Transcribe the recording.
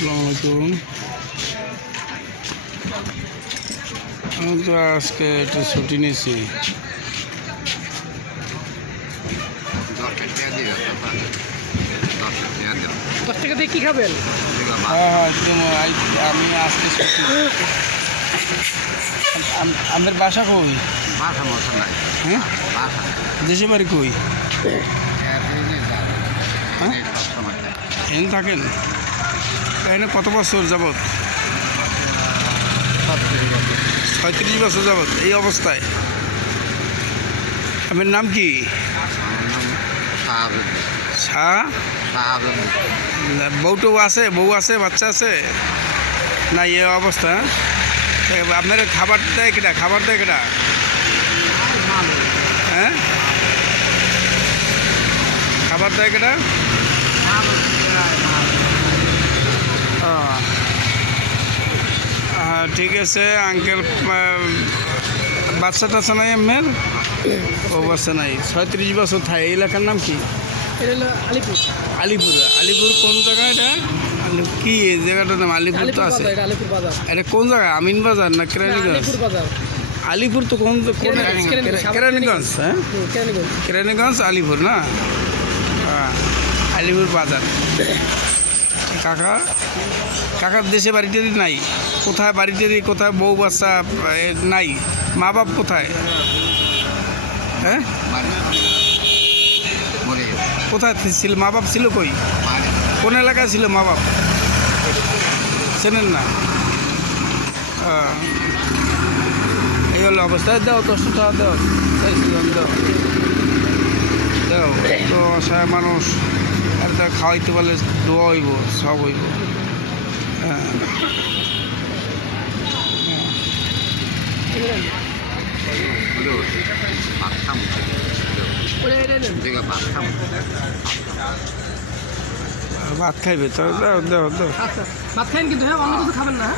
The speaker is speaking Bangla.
আসসালামু আলাইকুম। আমি তো আজকে একটু ছুটি নিয়েছি। দশ টাকা দিয়ে কি খাবেন? হ্যাঁ হ্যাঁ আমি আজকে ছুটি। আম- আপনার বাসা কই? বাসা মশা নাই। হ্যাঁ? বাসা দেশে বাড়ি কই? হ্যাঁ? থাকেন? এখানে কত বছর যাবত ছয়ত্রিশ বছর যাবত এই অবস্থায়। আপনার নাম কি? বউটো আছে? বউ আছে? বাচ্চা আছে? না অবস্থা এ, আপনার খাবার দেয় কেটা খাবার দেয় কেটা হ্যাঁ? খাবার দেয় কেটা ও। ঠিক আছে আঙ্কেল বাচ্চা টাচ্চা নাই আপনার? ও বাচ্চা নাই। ছয়ত্রিশ বছর থাকে এই এলাকার নাম কি? আলিপুর। আলিপুর আলিপুর কোন জায়গা এটা? কি এই জায়গাটার নাম? আলিপুর তো আছে। এটা কোন জায়গা? আমিন বাজার না কেরানীগঞ্জ? আলিপুর তো কোন কোন কেরানীগঞ্জ, হ্যাঁ? কেরানীগঞ্জ আলিপুর না? হ্যাঁ, আলিপুর বাজার। কাকা? কাকার দেশে বাড়িতে নাই, কোথায় বাড়ি বাড়িতে কোথায় বউ বাচ্চা নাই, মা বাপ কোথায়? হ্যাঁ? কোথায় ছিল, মা বাপ ছিল কই? কোন এলাকায় ছিল মা বাপ? চেনেন না? এই হলো অবস্থা। দাও, দশটা টাকা দাও। দাও। দাও, তো অসহায় মানুষ। তা খাওয়াইতে পারলে দোয়া হইব সব হইব। হ্যাঁ। ভাত খাইবে তো দাও দাও দাও। আচ্ছা ভাত খাইন কিন্তু হ্যাঁ অন্য কিছু খাবেন না